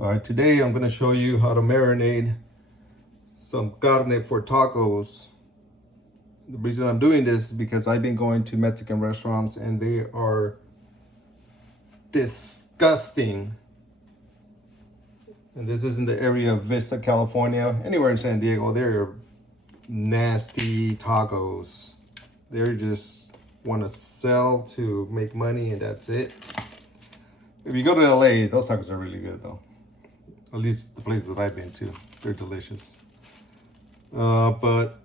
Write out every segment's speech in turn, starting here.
All right, today I'm gonna show you how to marinate some carne for tacos. The reason I'm doing this is because I've been going to Mexican restaurants and they are disgusting. And this is in the area of Vista, California. Anywhere in San Diego, they're nasty tacos. They're just want to sell to make money and that's it. If you go to LA, those tacos are really good though. At least the places that I've been to, they're delicious. But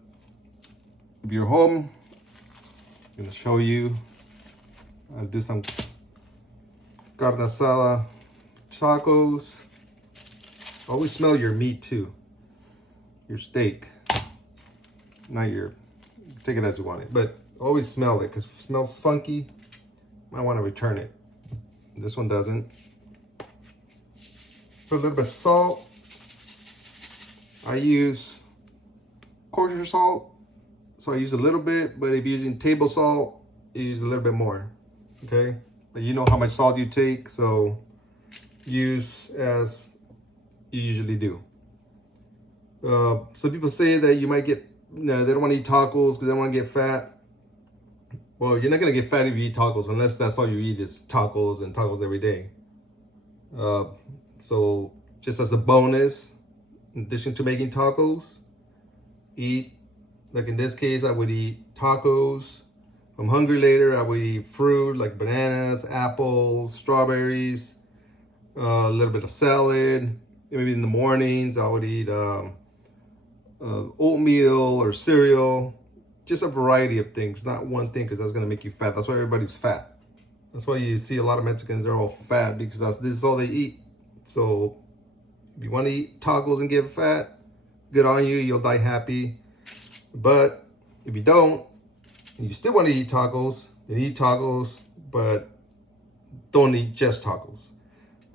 if you're home, I'm gonna show you. I'll do some carne asada tacos. Always smell your meat too, your steak. Not your, take it as you want it, but always smell it because if it smells funky, might want to return it. This one doesn't. Put a little bit of salt. I use kosher salt, so I use a little bit, but if you're using table salt, you use a little bit more, okay? But you know how much salt you take, so use as you usually do. Some people say that you might get, they don't want to eat tacos because they don't want to get fat. Well, you're not going to get fat if you eat tacos unless that's all you eat is tacos and tacos every day. So just as a bonus, in addition to making tacos, eat, like in this case, I would eat tacos. If I'm hungry later, I would eat fruit like bananas, apples, strawberries, a little bit of salad. Maybe in the mornings, I would eat oatmeal or cereal. Just a variety of things, not one thing, because that's going to make you fat. That's why everybody's fat. That's why you see a lot of Mexicans, they're all fat because this is all they eat. So if you want to eat tacos and get fat, good on you, you'll die happy. But if you don't, and you still want to eat tacos, then eat tacos, but don't eat just tacos.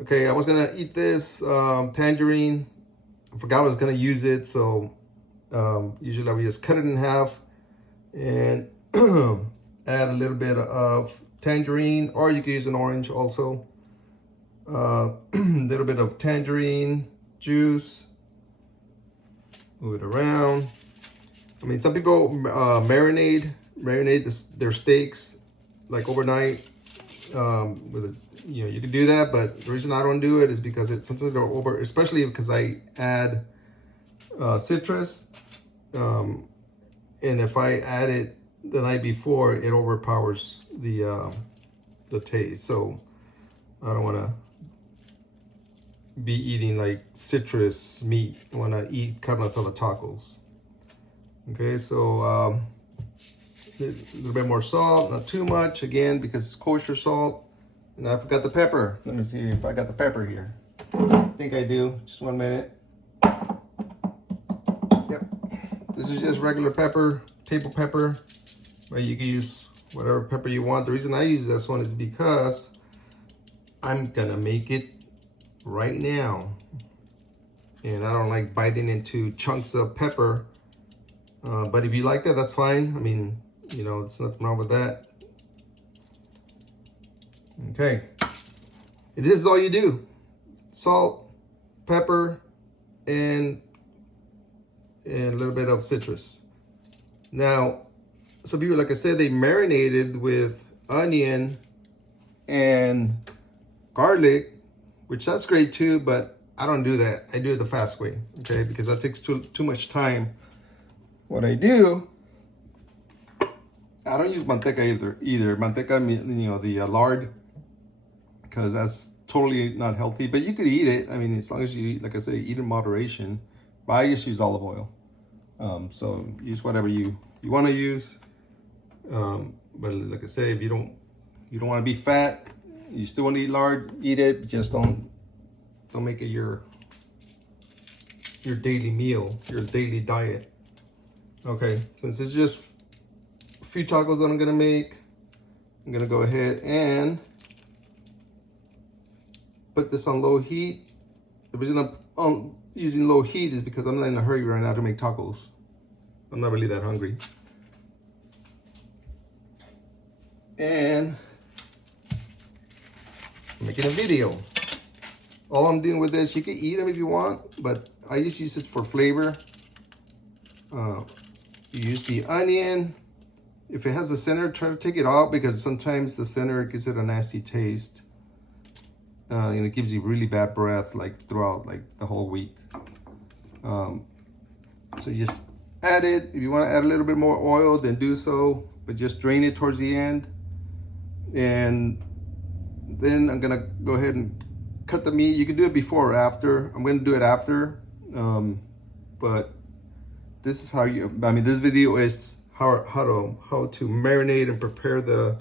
Okay, I was going to eat this tangerine. I forgot I was going to use it, so usually I would just cut it in half and add a little bit of tangerine, or you can use an orange also. A little bit of tangerine juice. Move it around. I mean, some people marinate their steaks like overnight. You can do that, but the reason I don't do it is because since they're over, especially because I add citrus, and if I add it the night before, it overpowers the taste. So I don't want to be eating like citrus meat when I eat carne asada tacos. Okay, so a little bit more salt, not too much, again, because it's kosher salt. And I forgot the pepper. Let me see if I got the pepper here. I think I do. Just 1 minute. Yep. This is just regular pepper, table pepper. But you can use whatever pepper you want. The reason I use this one is because I'm gonna make it right now. And I don't like biting into chunks of pepper. But if you like that, that's fine. I mean, there's nothing wrong with that. Okay, this is all you do: salt, pepper, and a little bit of citrus. Now, some people, like I said, they marinated with onion and garlic, which that's great too, but I don't do that. I do it the fast way, okay, because that takes too much time. What I do, I don't use manteca either. Manteca, the lard, because that's totally not healthy. But you could eat it. I mean, as long as you eat, like I say, eat in moderation. But I just use olive oil. So use whatever you want to use. But like I say, if you don't want to be fat, you still want to eat lard, eat it. Just don't make it your daily meal, your daily diet. Okay, since it's just a few tacos that I'm gonna make, I'm gonna go ahead and put this on low heat. The reason I'm using low heat is because I'm not in a hurry right now to make tacos. I'm not really that hungry. And I'm making a video. All I'm doing with this, you can eat them if you want, but I just use it for flavor. You use the onion. If it has a center, try to take it out because sometimes the center gives it a nasty taste. And it gives you really bad breath like throughout like the whole week. So you just add it. If you want to add a little bit more oil, then do so, but just drain it towards the end. And then I'm gonna go ahead and cut the meat. You can do it before or after. I'm gonna do it after, but this is how you. I mean, this video is how to marinate and prepare the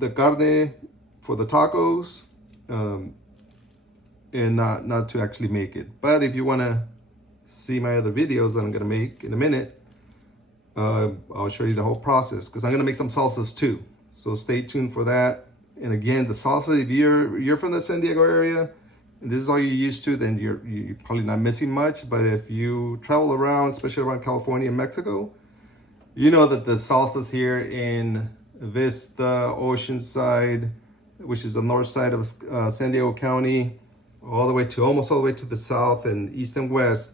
carne for the tacos, and not to actually make it. But if you wanna see my other videos that I'm gonna make in a minute, I'll show you the whole process because I'm gonna make some salsas too. So stay tuned for that. And again, the salsa, if you're from the San Diego area and this is all you're used to, then you're probably not missing much. But if you travel around, especially around California and Mexico, you know that the salsas here in Vista, Oceanside, which is the north side of San Diego County, all the way to almost all the way to the south and east and west,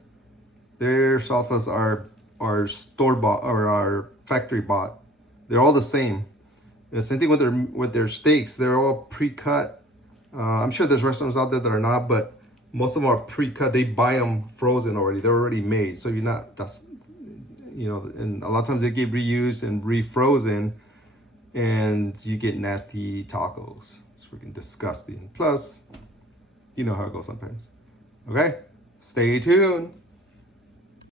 their salsas are store bought or are factory bought. They're all the same. The same thing with their steaks. They're all pre-cut. I'm sure there's restaurants out there that are not, but most of them are pre-cut. They buy them frozen already. They're already made. So you're not, that's, you know, and a lot of times they get reused and refrozen and you get nasty tacos. It's freaking disgusting. Plus, you know how it goes sometimes. Okay, stay tuned.